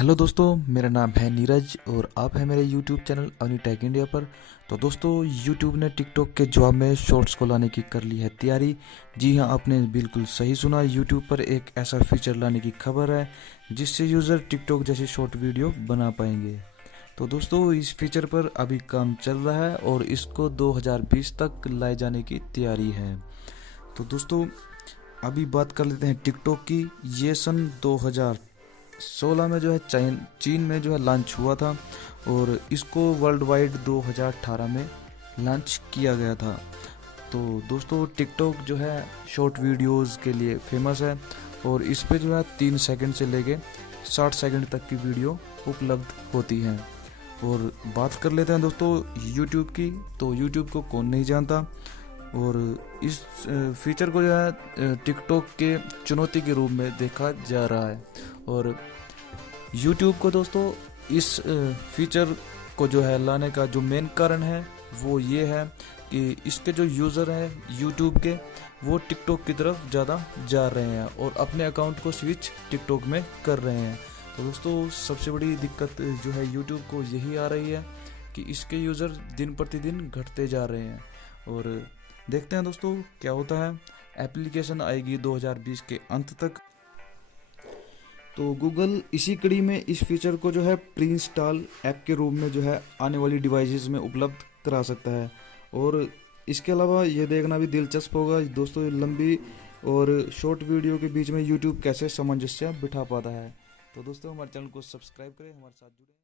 Hello दोस्तों, मेरा नाम है नीरज और आप हैं मेरे यूट्यूब चैनल अपनी टेक इंडिया पर। तो दोस्तों, यूट्यूब ने टिकटॉक के जवाब में शॉर्ट्स को लाने की कर ली है तैयारी। जी हाँ, आपने बिल्कुल सही सुना। यूट्यूब पर एक ऐसा फीचर लाने की खबर है जिससे यूज़र टिकटॉक जैसी शॉर्ट वीडियो बना पाएंगे। तो दोस्तों, इस फीचर पर अभी काम चल रहा है और इसको 2020 तक लाए जाने की तैयारी है। तो दोस्तों, अभी बात कर लेते हैं टिकटॉक की। ये सन 2016 में जो है चीन में जो है लॉन्च हुआ था और इसको वर्ल्ड वाइड 2018 में लॉन्च किया गया था। तो दोस्तों, टिकटॉक जो है शॉर्ट वीडियोस के लिए फेमस है और इस पे जो है 3 सेकंड से लेके 60 सेकंड तक की वीडियो उपलब्ध होती है। और बात कर लेते हैं दोस्तों यूट्यूब की। तो यूट्यूब को कौन नहीं जानता, और इस फीचर को जो है टिकटॉक के चुनौती के रूप में देखा जा रहा है। और यूट्यूब को दोस्तों इस फीचर को जो है लाने का जो मेन कारण है वो ये है कि इसके जो यूज़र हैं यूट्यूब के, वो टिकटॉक की तरफ ज़्यादा जा रहे हैं और अपने अकाउंट को स्विच टिकटॉक में कर रहे हैं। तो दोस्तों, सबसे बड़ी दिक्कत जो है यूट्यूब को यही आ रही है कि इसके यूज़र दिन प्रतिदिन घटते जा रहे हैं। और देखते हैं दोस्तों क्या होता है। एप्लीकेशन आएगी 2020 के अंत तक। तो गूगल इसी कड़ी में इस फीचर को जो है प्री इंस्टॉल ऐप के रूप में जो है आने वाली डिवाइसेस में उपलब्ध करा सकता है। और इसके अलावा ये देखना भी दिलचस्प होगा दोस्तों, लंबी और शॉर्ट वीडियो के बीच में यूट्यूब कैसे सामंजस्य बिठा पाता है। तो दोस्तों, हमारे चैनल को सब्सक्राइब करें, हमारे साथ जुड़े।